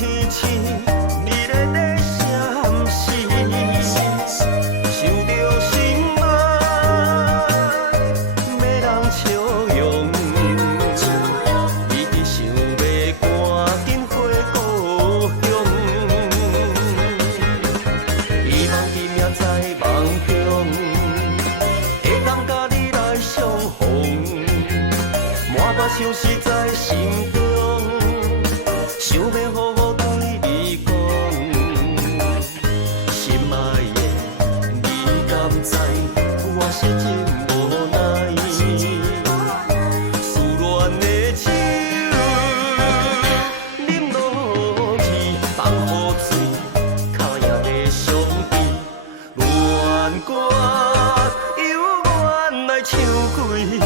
天星，你咧在啥事？想着心爱，要人笑容。你想要赶紧回故乡，希望今夜在梦乡，会当甲你来相逢。满把想是在心中。 想要好好对你讲，心爱的，你敢知我是真无奈？思恋的酒饮落去，放雨水，脚也在伤悲。恋歌由阮来唱几暝。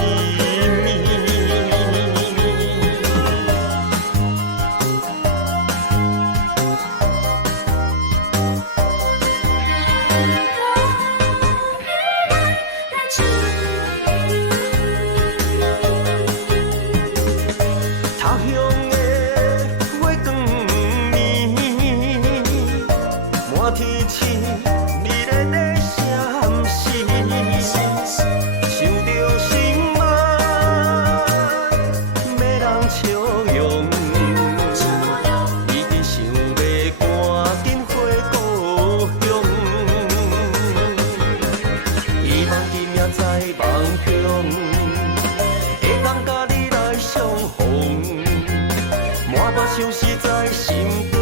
他乡的月光暝，满天星，你咧在啥事？想着心爱，要人笑容。你想要赶紧回故乡，希望今夜在梦乡，会当甲你来相逢。满把想是在心。